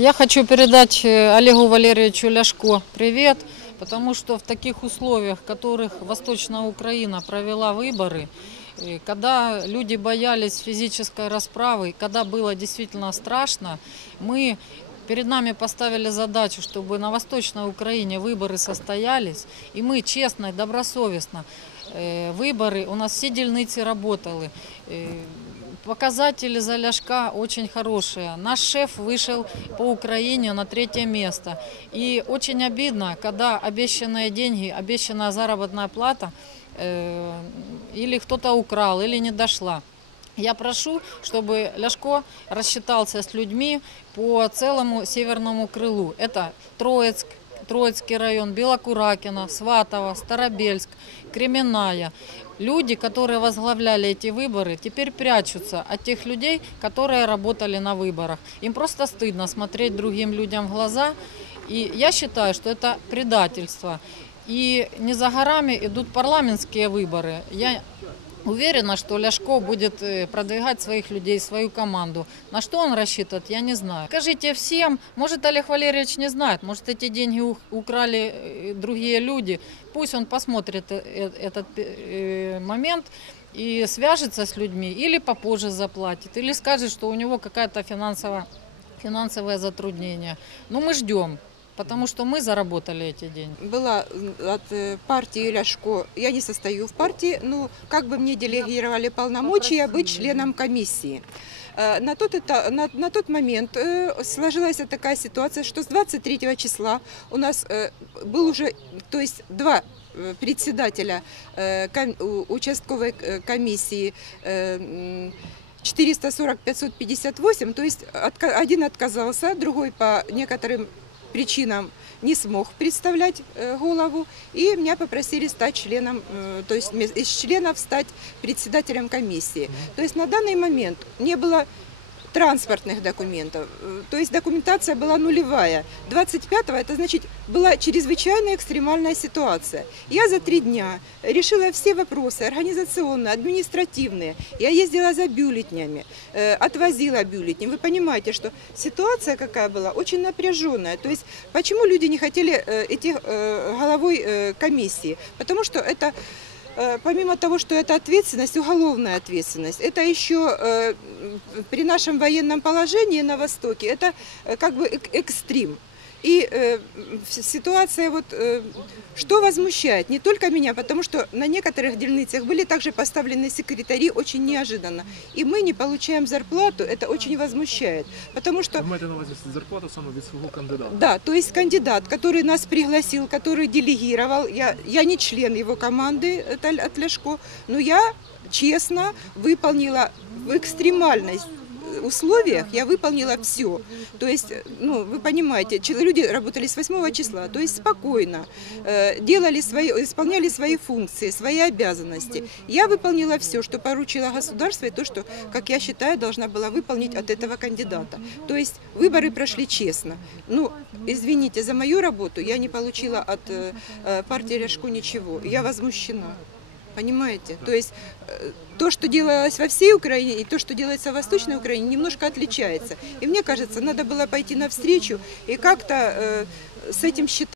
Я хочу передать э, Олегу Валерьевичу Ляшко привет, потому что в таких условиях, в которых Восточная Украина провела выборы, э, когда люди боялись физической расправы, когда было действительно страшно, мы перед нами поставили задачу, чтобы на Восточной Украине выборы состоялись, и мы честно и добросовестно э, выборы, у нас все дельницы работали, Показатели за Ляшка очень хорошие. Наш шеф вышел по Украине на третье место. И очень обидно, когда обещанные деньги, обещанная заработная плата э, или кто-то украл, или не дошла. Я прошу, чтобы Ляшко рассчитался с людьми по целому северному крылу. Это Троицк, Троицкий район, Белокуракино, Сватово, Старобельск, Кременная. Люди, которые возглавляли эти выборы, теперь прячутся от тех людей, которые работали на выборах. Им просто стыдно смотреть другим людям в глаза. И я считаю, что это предательство. И не за горами идут парламентские выборы. Я Уверена, что Ляшко будет э, продвигать своих людей, свою команду. На что он рассчитывает, я не знаю. Скажите всем, может Олег Валерьевич не знает, может эти деньги украли э, другие люди. Пусть он посмотрит э, этот момент и свяжется с людьми, или попозже заплатит, или скажет, что у него какая-то финансовая, финансовое затруднение. Но мы ждем. Потому что мы заработали эти деньги. Была от э, партии Ляшко. Я не состою в партии, но как бы мне делегировали полномочия быть членом комиссии. Э, на тот, это, на, на тот момент э, сложилась такая ситуация, что с 23 числа у нас был уже, то есть два председателя участковой комиссии 440-558, то есть один отказался, другой по некоторым причинам не смог представлять э, голову, и меня попросили стать членом, э, то есть из членов стать председателем комиссии. То есть на данный момент не было транспортных документов. Э, то есть документация была нулевая. 25-го это значит была чрезвычайная экстремальная ситуация. Я за три дня решила все вопросы организационные, административные. Я ездила за бюллетнями, э, отвозила бюллетни. Вы понимаете, что ситуация какая была? Очень напряженная. То есть почему люди не хотели э, идти головой комиссии? Потому что это Э, помимо того, что это ответственность, уголовная ответственность, это еще э, при нашем военном положении на Востоке, это э, как бы экстрим. И э, ситуация, вот, э, что возмущает, не только меня, потому что на некоторых дельницах были также поставлены секретари очень неожиданно. И мы не получаем зарплату, это очень возмущает. Потому что... Ви маєте на увазі зарплату саме від свого кандидата? Да, то есть кандидат, который нас пригласил, который делегировал, я, я не член его команды это от Ляшко, но я честно выполнила в экстремальной условиях я выполнила все. То есть, ну, вы понимаете, люди работали с 8 числа, то есть спокойно, э, делали свои, исполняли свои функции, свои обязанности. Я выполнила все, что поручило государство, и то, что, как я считаю, должна была выполнить от этого кандидата. То есть выборы прошли честно. Ну, извините, за мою работу я не получила от э, э, партии Ряшку ничего. Я возмущена. Понимаете? То есть э, то, что делалось во всей Украине и то, что делается в Восточной Украине, немножко отличается. И мне кажется, надо было пойти навстречу и как-то э, с этим считаться.